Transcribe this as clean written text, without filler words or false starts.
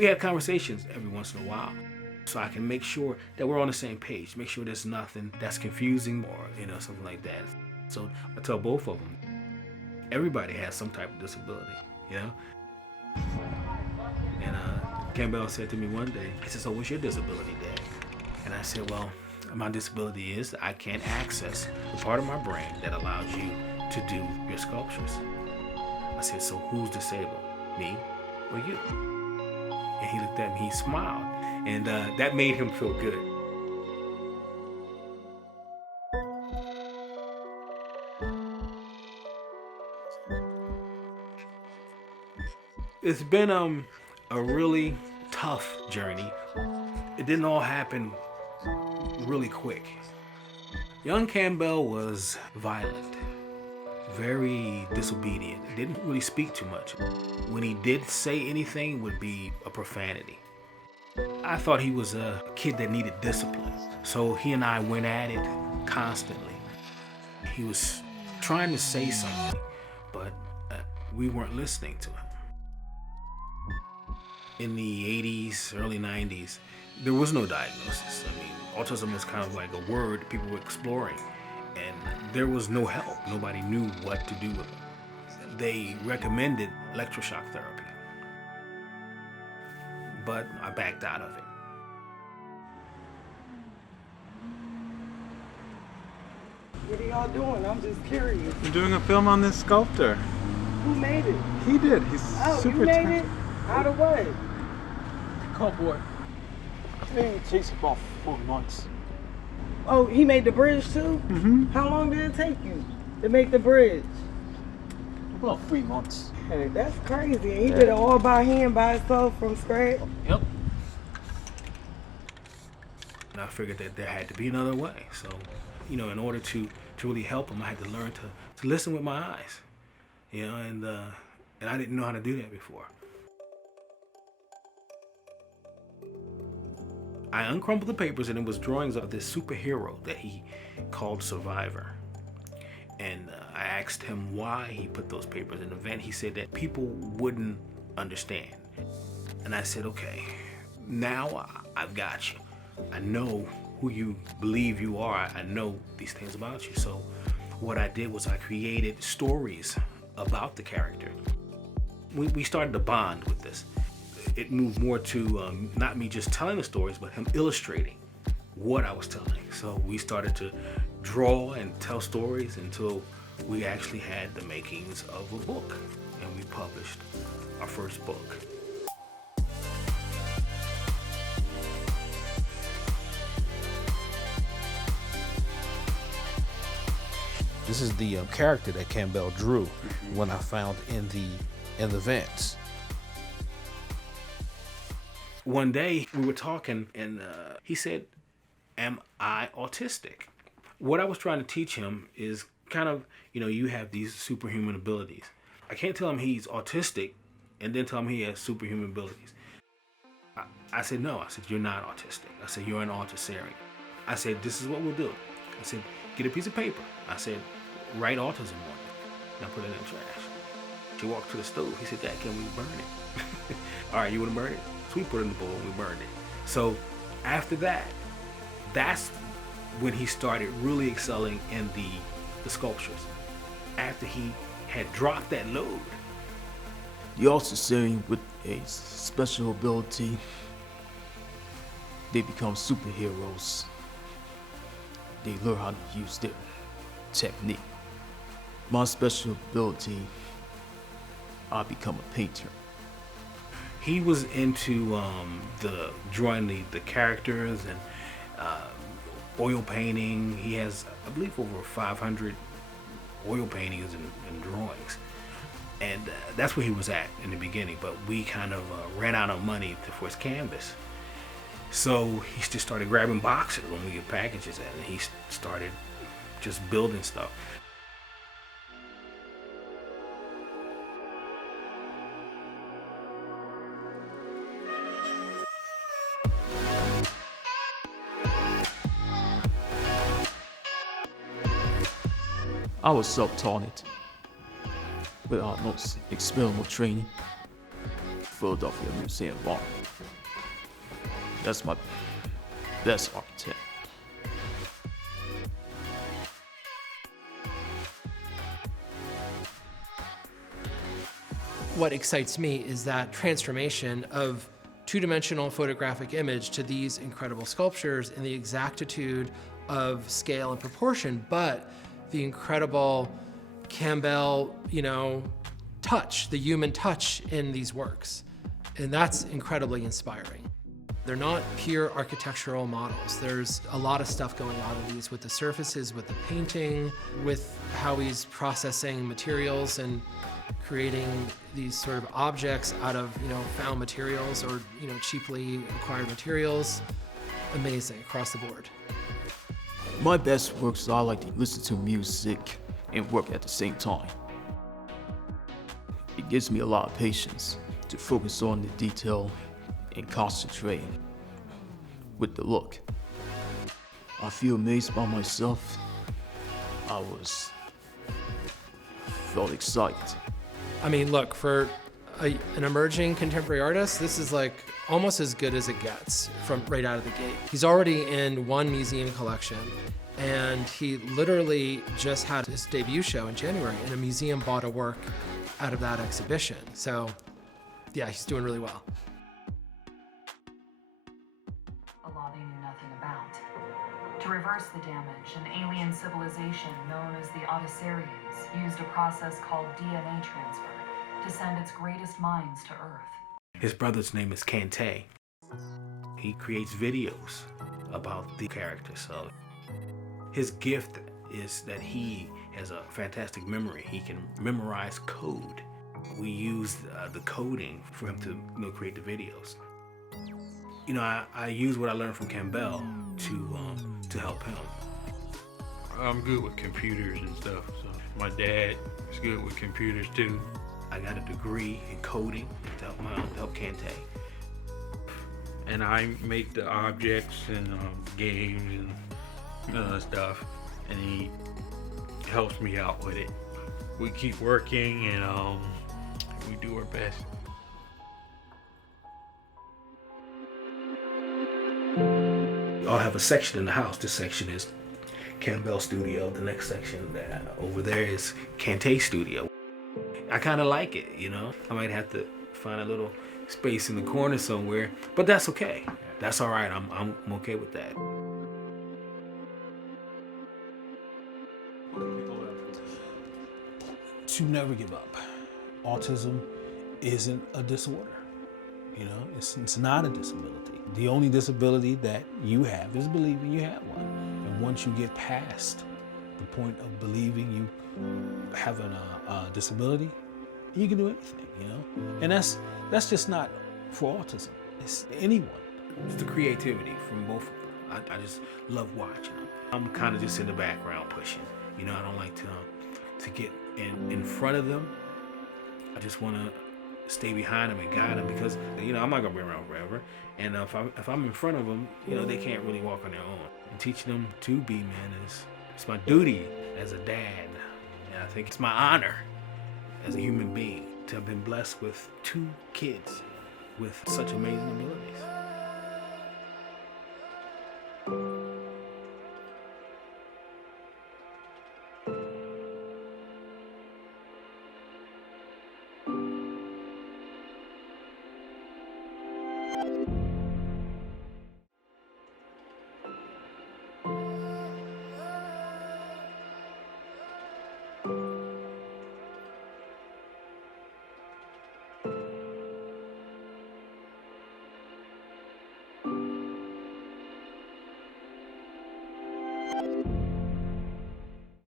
We have conversations every once in a while, so I can make sure that we're on the same page, make sure there's nothing that's confusing or something like that. So I tell both of them, everybody has some type of disability, And Kambel said to me one day, he said, "So what's your disability, Dad?" And I said, "Well, my disability is that I can't access the part of my brain that allows you to do your sculptures." I said, "So who's disabled, me or you?" And he looked at me, he smiled, and that made him feel good. It's been a really tough journey. It didn't all happen really quick. Young Kambel was violent, very disobedient, didn't really speak too much. When he did say anything, it would be a profanity. I thought he was a kid that needed discipline, so he and I went at it constantly. He was trying to say something, but we weren't listening to him. In the 80s, early 90s, there was no diagnosis. I mean, autism was kind of like a word people were exploring, and there was no help. Nobody knew what to do with it. They recommended electroshock therapy, but I backed out of it. What are y'all doing? I'm just curious. We're doing a film on this sculptor. Who made it? He did. He's super you made talented. it? Out of what? Cardboard. It takes about 4 months. Oh, he made the bridge too? Mm-hmm. How long did it take you to make the bridge? About 3 months. Hey, that's crazy. And he did it all by hand, by himself, from scratch? Yep. And I figured that there had to be another way. So, in order to really help him, I had to learn to listen with my eyes. And I didn't know how to do that before. I uncrumpled the papers, and it was drawings of this superhero that he called Survivor. And I asked him why he put those papers in the event. He said that people wouldn't understand. And I said, okay, now I've got you. I know who you believe you are. I know these things about you. So what I did was I created stories about the character. We started to bond with this. It moved more to not me just telling the stories, but him illustrating what I was telling. So we started to draw and tell stories until we actually had the makings of a book, and we published our first book. This is the character that Kambel drew when I found in the vents. One day we were talking, and he said, "Am I autistic?" What I was trying to teach him is kind of, you have these superhuman abilities. I can't tell him he's autistic and then tell him he has superhuman abilities. I said, no. I said, you're not autistic. I said, you're an Autisarian. I said, this is what we'll do. I said, get a piece of paper. I said, write autism on it. Now put it in the trash. She walked to the stove. He said, Dad, can we burn it? All right, you want to burn it? So we put it in the bowl and we burned it. So after that, that's when he started really excelling in the sculptures. After he had dropped that load. The Autisarian with a special ability, they become superheroes. They learn how to use their technique. My special ability, I become a painter. He was into the drawing the characters and oil painting. He has, I believe, over 500 oil paintings and drawings. And that's where he was at in the beginning, but we kind of ran out of money for his canvas. So he just started grabbing boxes when we get packages in, and he started just building stuff. I was self-taught without no experimental training. Philadelphia Museum of Art. That's my best architect. What excites me is that transformation of two-dimensional photographic image to these incredible sculptures in the exactitude of scale and proportion, but the incredible Kambel, touch, the human touch in these works. And that's incredibly inspiring. They're not pure architectural models. There's a lot of stuff going on in these with the surfaces, with the painting, with how he's processing materials and creating these sort of objects out of found materials or cheaply acquired materials. Amazing across the board. My best works, I like to listen to music and work at the same time. It gives me a lot of patience to focus on the detail and concentrate with the look. I feel amazed by myself. I felt excited. I mean, look, for an emerging contemporary artist, this is like almost as good as it gets from right out of the gate. He's already in one museum collection, and he literally just had his debut show in January, and a museum bought a work out of that exhibition. So yeah, he's doing really well. A law they knew nothing about. To reverse the damage, an alien civilization known as the Autisarians used a process called DNA transfer to send its greatest minds to Earth. His brother's name is Kantai. He creates videos about the characters. So his gift is that he has a fantastic memory. He can memorize code. We use the coding for him to create the videos. I use what I learned from Kambel to help him. I'm good with computers and stuff, so my dad is good with computers too. I got a degree in coding to help Kantai. And I make the objects and games and stuff, and he helps me out with it. We keep working and we do our best. I'll have a section in the house. This section is Kambel Studio. The next section over there is Kantai Studio. I kind of like it, I might have to find a little space in the corner somewhere, but that's okay. That's all right. I'm okay with that. To never give up. Autism isn't a disorder. It's not a disability. The only disability that you have is believing you have one. And once you get past the point of believing you have a disability, you can do anything, And that's just not for autism. It's anyone. It's the creativity from both of them. I just love watching them. I'm kind of just in the background pushing. I don't like to get in front of them. I just want to stay behind them and guide them because I'm not gonna be around forever. And if I'm in front of them, they can't really walk on their own. And teaching them to be men it's my duty as a dad. And I think it's my honor as a human being to have been blessed with 2 kids with such amazing abilities.